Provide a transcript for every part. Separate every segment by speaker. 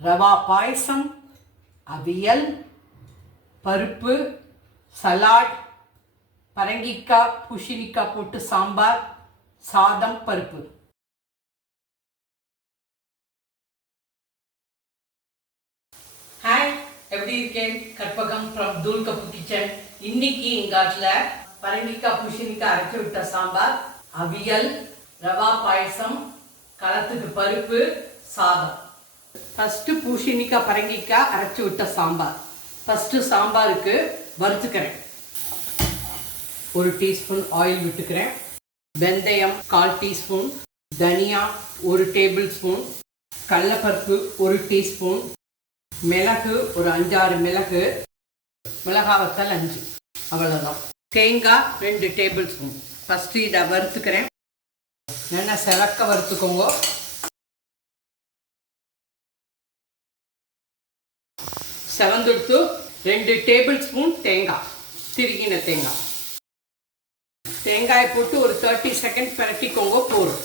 Speaker 1: ரவா பாயசம் அவியல் பருப்பு சலாட் பரங்கிக்காய் புஷினிக்காய் போட்டு சாம்பார் சாதம் பருப்பு. ஹாய் எப்படி இருக்கேன்? கற்பகம் ஃப்ரம் தூள் கப்பு கிச்சன் இன்னைக்கு எங்காட்டில் பரங்கிக்காய் புஷினிக்காய் அரைச்சி விட்ட சாம்பார் அவியல் ரவா பாயசம் களத்துக்கு பருப்பு சாதம். ஃபஸ்ட்டு பூசணிக்காய் பரங்கிக்காய் அரைச்சி விட்ட சாம்பார். ஃபஸ்ட்டு சாம்பாருக்கு வறுத்துக்கிறேன். ஒரு டீஸ்பூன் ஆயில் விட்டுக்கிறேன். வெந்தயம் கால் டீஸ்பூன். தனியா ஒரு டேபிள் ஸ்பூன். கடலப்பருப்பு ஒரு டீஸ்பூன். மிளகு ஒரு அஞ்சாறு மிளகு. மிளகாவத்தால் அஞ்சு. அவ்வளோதான் தேங்காய் ரெண்டு டேபிள் ஸ்பூன். ஃபஸ்ட்டு இதை வறுத்துக்கிறேன். நல்லா செலக்க வறுத்துக்கோங்க. செவந்தெடுத்து ரெண்டு டேபிள் ஸ்பூன் தேங்காய் திருகின தேங்காய். தேங்காயை போட்டு ஒரு தேர்ட்டி செகண்ட் பிரட்டிக்கோங்க போதும்.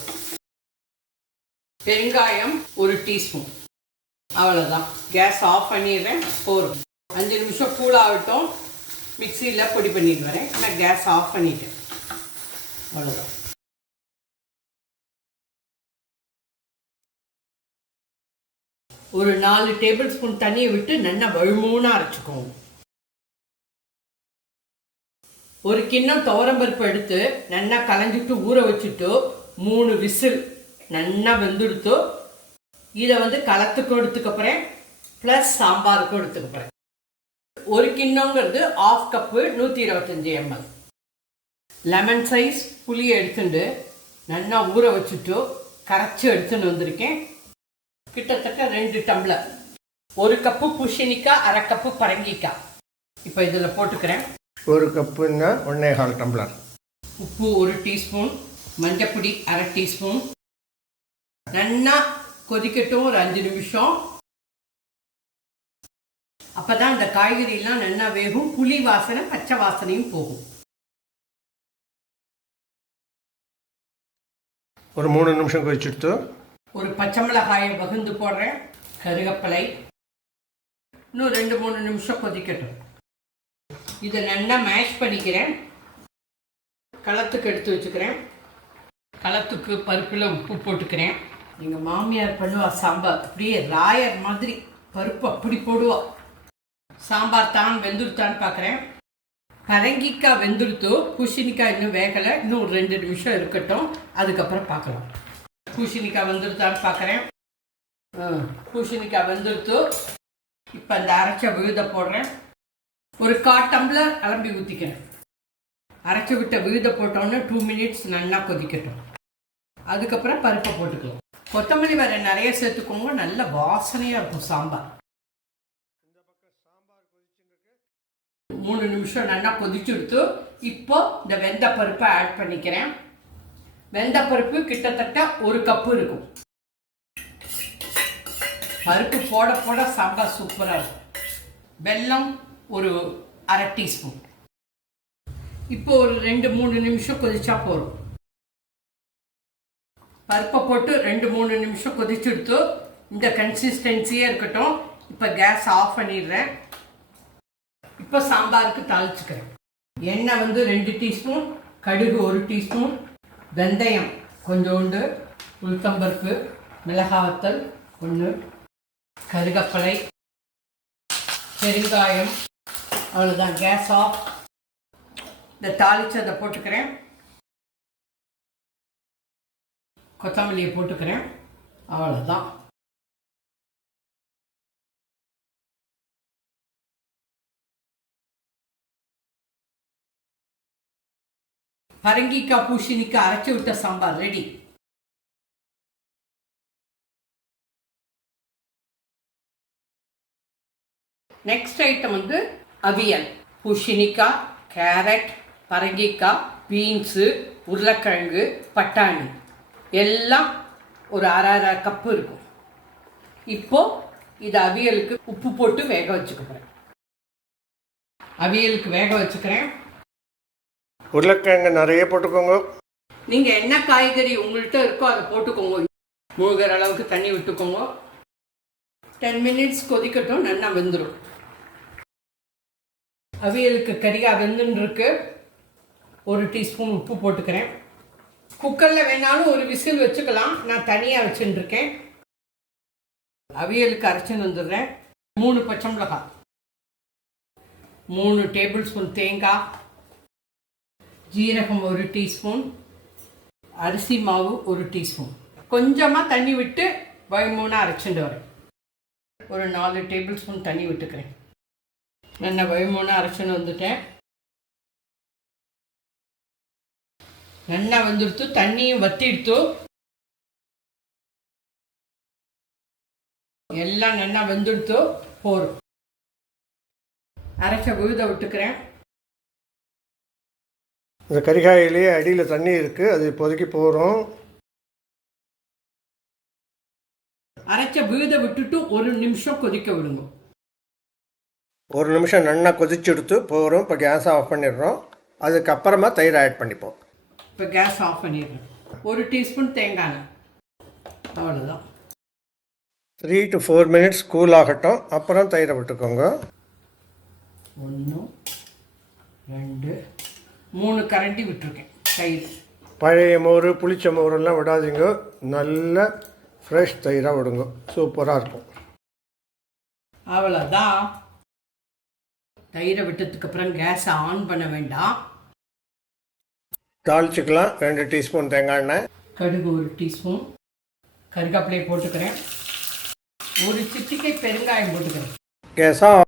Speaker 1: பெருங்காயம் ஒரு டீஸ்பூன். அவ்வளோதான் கேஸ் ஆஃப் பண்ணிடுறேன் போகிறோம் அஞ்சு நிமிஷம் கூல் ஆகட்டும். மிக்சியில் பொடி பண்ணிட்டு வரேன் நான் கேஸ் ஆஃப் பண்ணிட்டேன். அவ்வளோதான் ஒரு நாலு டேபிள் ஸ்பூன் தண்ணியை விட்டு நல்லா வழுமூனாக அரைச்சிக்கோங்க. ஒரு கிண்ணம் துவரம்பருப்பு எடுத்து நல்லா கலைஞ்சிட்டு ஊற வச்சுட்டு மூணு விசில் நல்லா வெந்துடுத்து இதை வந்து களத்துக்கும் எடுத்துக்கப்புறேன் ப்ளஸ் சாம்பாருக்கும் எடுத்துக்கப்புறேன் ஒரு கிண்ணங்கிறது ஆஃப் கப்பு நூற்றி இருபத்தஞ்சி எம்எல் லெமன் சைஸ் புளியை எடுத்துட்டு நல்லா ஊற வச்சுட்டு கரைச்சி எடுத்துன்னு வந்திருக்கேன். கிட்டத்தட்ட ரெண்டு டம்ளர். ஒரு கப்பு புஷினிக்காய் அரை கப்பு பரங்கிக்காய் இப்போ இதில் போட்டுக்கிறேன்.
Speaker 2: ஒரு கப்புன்னா ஒன்றே கால் டம்ளர்.
Speaker 1: உப்பு ஒரு டீஸ்பூன் மஞ்சப்பொடி அரை டீஸ்பூன். நல்லா கொதிக்கட்டும் ஒரு அஞ்சு நிமிஷம். அப்பதான் இந்த காய்கறியெல்லாம் நல்லா வேகும். புளி வாசனை பச்சை வாசனையும் போகும்.
Speaker 2: ஒரு மூணு நிமிஷம் கொதிச்சுட்டு
Speaker 1: ஒரு பச்சை மிளகாயை வகுந்து போடுறேன். கருகப்பலை. இன்னும் ரெண்டு மூணு நிமிஷம் கொதிக்கட்டும். இதை நல்லா மேஷ் பண்ணிக்கிறேன். களத்துக்கு எடுத்து வச்சுக்கிறேன். களத்துக்கு பருப்பில் உப்பு போட்டுக்கிறேன். எங்கள் மாமியார் பண்ணுவா சாம்பார். அப்படியே ராயர் மாதிரி பருப்பு அப்படி போடுவோம் சாம்பார் தான் வெந்துருத்தான்னு பார்க்குறேன் பரங்கிக்காய் வெந்துருத்தோ பூசணிக்காய் இன்னும் வேகலை. இன்னும் ஒரு ரெண்டு நிமிஷம் இருக்கட்டும். அதுக்கப்புறம் பார்க்கலாம் பூசணிக்காய் வெந்துருத்தான்னு பார்க்குறேன் பூசணிக்காய் வெந்துருத்து இப்போ அந்த அரைச்ச விழுத போடுறேன். ஒரு கால் டம்ளர் அலம்பி ஊற்றிக்கிறேன் அரைச்சி விட்ட விழுத போட்டோன்னே டூ மினிட்ஸ் நல்லா கொதிக்கட்டும். அதுக்கப்புறம் பருப்பை போட்டுக்கலாம். கொத்தமல்லி வேற நிறைய சேர்த்துக்கோங்க நல்ல வாசனையாக இருக்கும் சாம்பார். மூணு நிமிஷம் நல்லா கொதிச்சு எடுத்து இப்போ இந்த வெந்த பருப்பை ஆட் பண்ணிக்கிறேன். வெந்த பருப்பு கிட்டத்தட்ட ஒரு கப்பு இருக்கும். பருப்பு போட போட சாம்பார் சூப்பராக இருக்கும். வெல்லம் ஒரு அரை டீஸ்பூன். இப்போ ஒரு ரெண்டு மூணு நிமிஷம் கொதிச்சா போதும். பருப்பை போட்டு ரெண்டு மூணு நிமிஷம் கொதிச்சுடுத்து இந்த கன்சிஸ்டன்சியே இருக்கட்டும் இப்போ கேஸ் ஆஃப் பண்ணிடுறேன். இப்போ சாம்பாருக்கு தாளிச்சுக்கிறேன். எண்ணெய் வந்து ரெண்டு டீஸ்பூன் கடுகு ஒரு டீஸ்பூன் வெந்தயம் கொஞ்சோண்டு உளுத்தம்பருப்பு மிளகாவத்தல் ஒன்று கருகப்பலை பெருங்காயம் அவ்வளோதான் கேஸ் ஆஃப் இந்த தாளிச்சதை போட்டுக்கிறேன். கொத்தமல்லியை போட்டுக்கிறேன். அவ்வளோதான் பரங்கிக்காய் பூசணிக்காய் அரைச்சி விட்ட சாம்பார் ரெடி நெக்ஸ்ட் ஐட்டம் வந்து அவியல். பூசணிக்காய் கேரட் பரங்கிக்காய் பீன்ஸு உருளைக்கிழங்கு பட்டாணி. எல்லாம் ஒரு அரை அரை கப்பு இருக்கும். இப்போ இது அவியலுக்கு உப்பு போட்டு வேக வச்சுக்க போகிறேன் அவியலுக்கு வேக வச்சுக்கிறேன்.
Speaker 2: உருளைக்கிழங்கு நிறைய போட்டுக்கோங்க.
Speaker 1: நீங்கள் என்ன காய்கறி உங்கள்கிட்ட இருக்கோ அதை போட்டுக்கோங்க. முழுகிற அளவுக்கு தண்ணி விட்டுக்கோங்க. டென் மினிட்ஸ் கொதிக்கட்டும் நல்லா வெந்துடும் அவியலுக்கு கறியாக வெந்துன்னு ஒரு டீஸ்பூன் உப்பு போட்டுக்கிறேன். குக்கரில் வேணாலும் ஒரு விசில் வச்சுக்கலாம். நான் தனியாக வச்சின்னுருக்கேன் அவியலுக்கு அரைச்சின்னு வந்துடுறேன். மூணு பச்சை மிளகாய். மூணு டேபிள் ஸ்பூன் தேங்காய். ஜீரகம் ஒரு டீஸ்பூன் அரிசி மாவு ஒரு டீஸ்பூன். கொஞ்சமாக தண்ணி விட்டு வயமூணாக அரைச்சிட்டு வரேன். ஒரு நாலு டேபிள் ஸ்பூன் தண்ணி விட்டுக்கிறேன். நான் வயமூணாக அரைச்சின்னு வந்துட்டேன். நல்லா வந்துடுத்து தண்ணியும் வத்திடுத்து. எல்லாம் நல்லா வந்துடுத்து போரும். அரைச்ச உழுத விட்டுக்கிறேன்.
Speaker 2: இந்த கறிகாயிலேயே அடியில் தண்ணி இருக்குது அது இப்போதைக்கு போகிறோம்
Speaker 1: அரைச்ச விழுத விட்டுட்டு ஒரு நிமிஷம் கொதிக்க விடுங்க.
Speaker 2: ஒரு நிமிஷம் நல்லா கொதிச்செடுத்து போகிறோம் இப்போ கேஸ் ஆஃப் பண்ணிடுறோம். அதுக்கப்புறமா தயிர் ஆட் பண்ணிப்போம்.
Speaker 1: இப்போ கேஸ் ஆஃப் பண்ணிடுறேன் ஒரு டீஸ்பூன் தேங்காய் அவ்வளோதான்
Speaker 2: three to four minutes cool ஆகட்டும். அப்புறம் தயிரை விட்டுக்கோங்க.
Speaker 1: ஒன்று ரெண்டு மூணு கரண்டி விட்டுருக்கேன் தயிர்.
Speaker 2: பழைய மோர் புளிச்ச மோரெல்லாம் விடாதீங்க. நல்ல ஃப்ரெஷ் தயிராக விடுங்க. சூப்பராக இருக்கும்.
Speaker 1: அவ்வளோதான் தயிரை விட்டதுக்கு அப்புறம் கேஸை ஆன் பண்ண வேண்டாம்.
Speaker 2: தாளிச்சுக்கலாம். ரெண்டு டீஸ்பூன் தேங்காய் எண்ணெய்.
Speaker 1: கடுகு ஒரு டீஸ்பூன். கருகாப்பிலையை போட்டுக்கிறேன். ஒரு சிட்டிக்கை பெருங்காயம் போட்டுக்கிறேன்.
Speaker 2: கேஸாக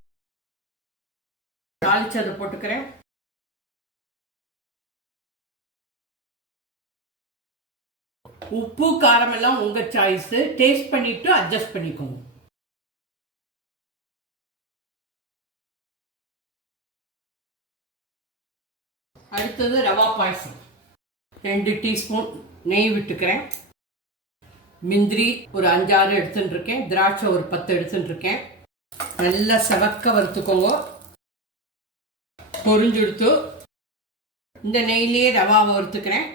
Speaker 1: தாளிச்சதை போட்டுக்கிறேன். உப்பு காரமெல்லாம் உங்கள் சாய்ஸு டேஸ்ட் பண்ணிவிட்டு அட்ஜஸ்ட் பண்ணிக்கோங்க. அடுத்தது ரவா பாயசம். ரெண்டு டீஸ்பூன் நெய் விட்டுக்கிறேன். முந்திரி ஒரு அஞ்சாறு எடுத்துட்டு இருக்கேன் திராட்சை ஒரு பத்து எடுத்துட்டு இருக்கேன் நல்லா செவக்க வறுத்துக்கோங்க. பொரிஞ்செடுத்து இந்த நெய்லேயே ரவாவை வறுத்துக்கிறேன்.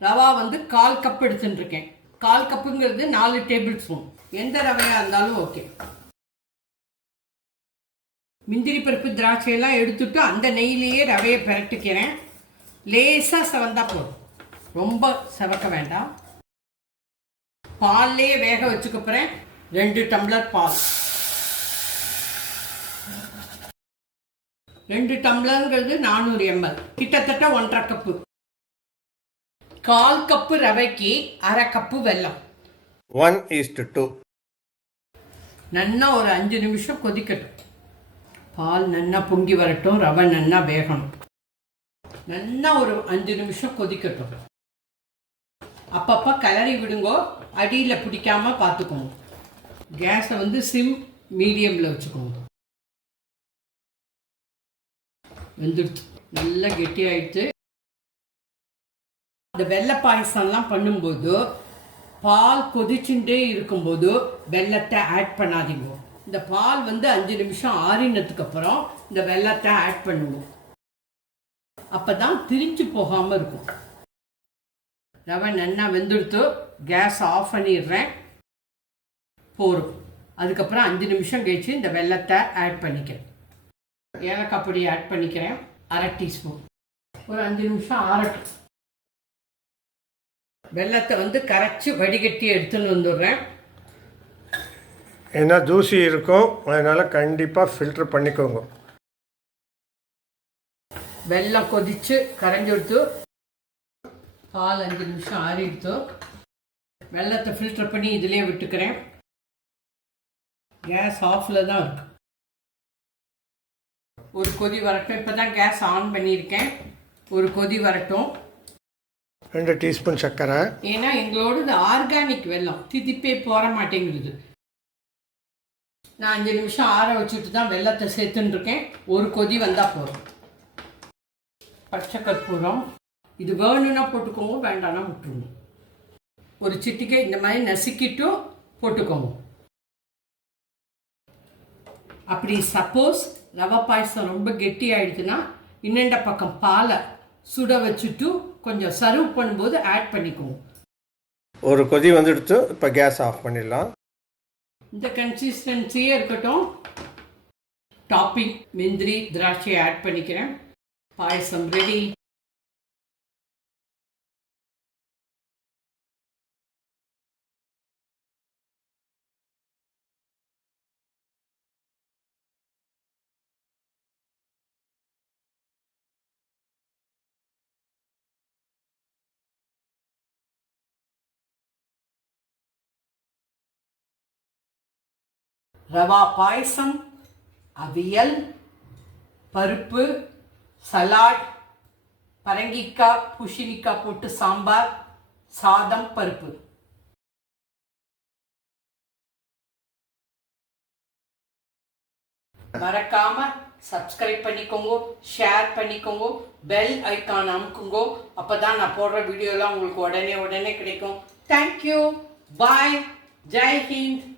Speaker 1: ரவா வந்து கால் கப் எடுத்துட்டுருக்கேன். கால் கப்புங்கிறது நாலு டேபிள் ஸ்பூன் எந்த ரவையாக இருந்தாலும் ஓகே முந்திரி பருப்பு திராட்சையெல்லாம் எடுத்துட்டு அந்த நெய்லேயே ரவையை பிரட்டிக்கிறேன். லேசாக செவந்தா போதும். ரொம்ப செவக்க வேண்டாம். பால்லையே வேக வச்சுக்கப்புறேன் ரெண்டு டம்ளர் பால். ரெண்டு டம்ளருங்கிறது நானூறு எம்எல் கிட்டத்தட்ட ஒன்றரை கப்பு கால் கப்பு ரவைக்கு அரை கப்பு வெல்லம்.
Speaker 2: ஒன் ஈஸ்ட் டூ
Speaker 1: நன்னா ஒரு அஞ்சு நிமிஷம் கொதிக்கட்டும். பால் நன்னா பொங்கி வரட்டும் ரவை நன்னா வேகணும். நன்னா ஒரு அஞ்சு நிமிஷம் கொதிக்கட்டும். அப்பப்போ கிளறி விடுங்கோ அடியில் பிடிக்காம பார்த்துக்கோங்க கேஸை வந்து சிம் மீடியமில் வச்சுக்கோங்க. வெந்துடுச்சு. நல்லா கெட்டியாயிடுச்சு. இந்த வெள்ளை பாயசம்லாம் பண்ணும்போது பால் கொதிச்சுட்டே இருக்கும்போது வெள்ளத்தை ஆட் பண்ணாதீங்க. இந்த பால் வந்து அஞ்சு நிமிஷம் ஆறினதுக்கு அப்புறம் இந்த வெள்ளத்தை ஆட் பண்ணுங்க. அப்பதான் திரிஞ்சு போகாம இருக்கும். ரவை நன்னா வெந்துடுத்து கேஸ் ஆஃப் பண்ணிடுறேன். போரும். அதுக்கப்புறம் அஞ்சு நிமிஷம் கழிச்சு இந்த வெள்ளத்தை ஆட் பண்ணிக்கிறேன். ஏலக்காய் பொடி ஆட் பண்ணிக்கிறேன். அரை டீஸ்பூன். ஒரு அஞ்சு நிமிஷம் ஆறட்டும். வெள்ளத்தை வந்து கரைச்சி வடிகட்டி எடுத்துன்னு வந்துடுறேன்.
Speaker 2: ஏன்னா தூசி இருக்கும். அதனால் கண்டிப்பாக ஃபில்டர் பண்ணிக்கோங்க.
Speaker 1: வெல்லம் கொதிச்சு கரைஞ்சி பால் அஞ்சு நிமிஷம் ஆறிடுத்து வெள்ளத்தை ஃபில்டர் பண்ணி இதிலே விட்டுக்கிறேன். கேஸ் ஆஃபில் தான் இருக்கு. ஒரு கொதி வரட்டும். இப்போ தான் கேஸ் ஆன் பண்ணியிருக்கேன். ஒரு கொதி வரட்டும்.
Speaker 2: ரெண்டு டீஸ்பூன் சர்க்கரை.
Speaker 1: ஏன்னா எங்களோடது ஆர்கானிக் வெல்லம். திதிப்பே போற மாட்டேங்குது. நான் அஞ்சு நிமிஷம் ஆற வச்சுட்டு தான் வெள்ளத்தை சேர்த்துன்னு இருக்கேன் ஒரு கொதி வந்தால் போதும். பச்சை கற்பூரம் இது வேணும்னா போட்டுக்கோங்க வேண்டாம்னா விட்டுருங்க. ஒரு சிட்டிக்கை இந்த மாதிரி நசுக்கிட்டும் போட்டுக்கோங்க. அப்படி சப்போஸ் ரவை பாயசம் ரொம்ப கெட்டி ஆயிடுச்சுன்னா இன்னெண்ட பக்கம் பாலை சுட வச்சுட்டு கொஞ்சம் சர்வ் பண்ணும்போது ஆட் பண்ணிக்குவோம்.
Speaker 2: ஒரு கொதி வந்துடுத்து இப்போ கேஸ் ஆஃப் பண்ணிடலாம்.
Speaker 1: இந்த கன்சிஸ்டன்சியே இருக்கட்டும். டாப்பிங் முந்திரி திராட்சை ஆட் பண்ணிக்கிறேன். பாயசம் ரெடி ரவா பாயசம் அவியல் பருப்பு சலாட் பரங்கிக்காய் புஷினிக்காய் போட்டு சாம்பார் சாதம் பருப்பு. மறக்காம சப்ஸ்கிரைப் பண்ணிக்கோங்க ஷேர் பண்ணிக்கோங்க பெல் ஐக்கான் அமுக்குங்க அப்பதான் நான் போடுற வீடியோலாம் உங்களுக்கு உடனே உடனே கிடைக்கும். Thank you bye Jai Hind